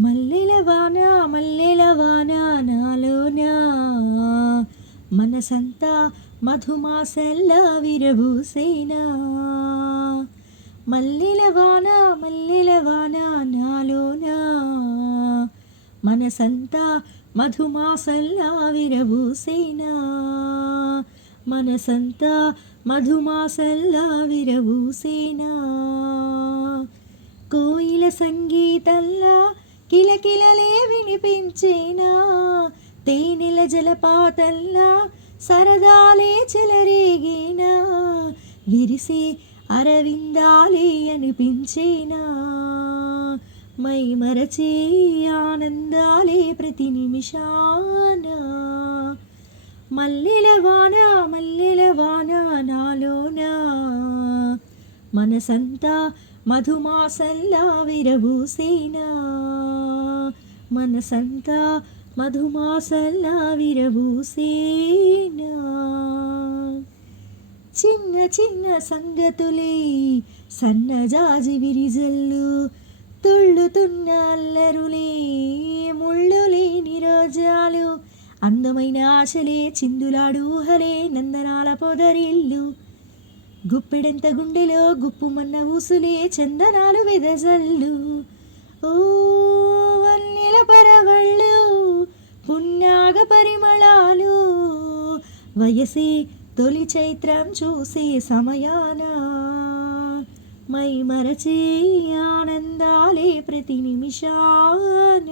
మల్లెల వాన మల్లెల వాన నాలోనా మనసంతా మధుమాసల్లా విరబూసేనా. మల్లెల వాన మల్లెల వాన నాలోనా మనసంతా మధుమాసల్లా విరబూసేనా. మనసంతా మధుమాసల్లా విరబూసేనా. కోయిల సంగీతంలా కిలకిలలే వినిపించేనా. తేనెల జలపాతంలా సరదాలే చెలరేగేనా. విరిసే అరవిందాలే అనిపించేనా. మై మరచే ఆనందాలే ప్రతి నిమిషాన. మల్లెల వాన మల్లెల వాన నాలోనా మనసంతా మధుమాసల్లా విరబూసేనా. మనసంతా మధుమాసల్లా విరబూసేనా. చిన్న చిన్న సంగతులే సన్నజాజి విరిజల్లు తుళ్ళుతున్న అల్లరులే ముళ్ళు లేని రోజాలు. అందమైన ఆశలే చిందులాడు ఊహలే నందనాల పొదరిల్లు. గుప్పెడంత గుండెలో గుప్పుమన్న ఊసులే చందనాలు వెదజల్లు. ఓ వన్నెల పరవళ్ళు పున్నాగ పరిమళాలు. వయసే తొలి చైత్రం చూసే సమయాన. మై మరచే ఆనందాలే ప్రతి నిమిషాన.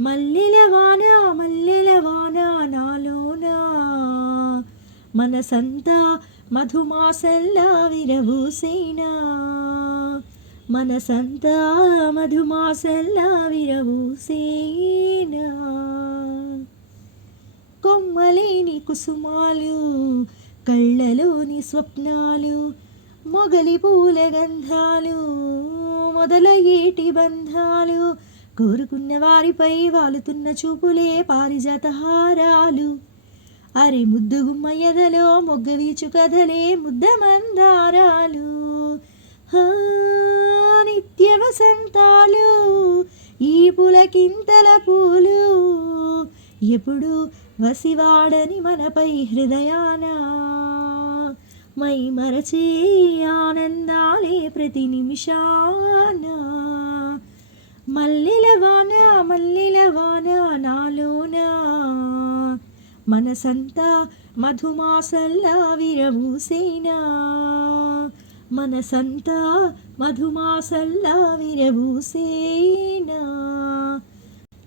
మల్లెల వాన మల్లెల వాన నాలోనా మనసంతా మధుమాసల్లా విరబూసేనా. మనసంతా మధుమాసల్లా విరబూసేనా. కొమ్మలేని కుసుమాలు కళ్ళలోని స్వప్నాలు మొగలి పూల గంధాలు మొదలయ్యేటి బంధాలు. కోరుకున్న వారిపై వాలుతున్న చూపులే పారిజాత హారాలు. అరే ముద్దు గుమ్మ ఎదలో మొగ్గ వీచు కథలే ముద్ద మందారాలు. నిత్య వసంతాలు ఈ పులకింతల పూలు. ఎప్పుడు వసివాడని మనపై హృదయాన. మై మరచే ఆనందాలే ప్రతి నిమిషాన. మల్లెల వాన మల్లెల వాన నాలోనా మనసంతా మధుమాసల్లా విరబూసేనా. మనసంతా మధుమాసల్లా విరబూసేనా.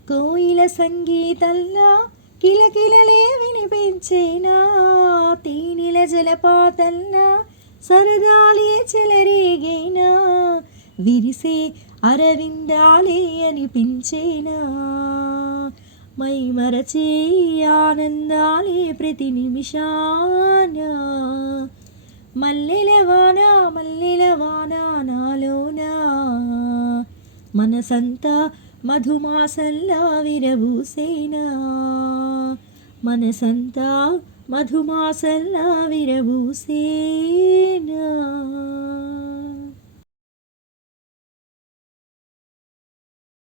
కోయిల సంగీతంలా కిలకిలలే వినిపించేనా. తేనెల జలపాతంలా సరదాలే చెలరేగేనా. విరిసే అరవిందాలే అనిపించేనా. మై మరచే ఆనందాలే ప్రతి నిమిషాన. మల్లెల వాన మల్లెల వాన నాలోనా మనసంతా మధుమాసల్లా విరబూసేనా. మనసంతా మధుమాసల్లా విరబూసేనా.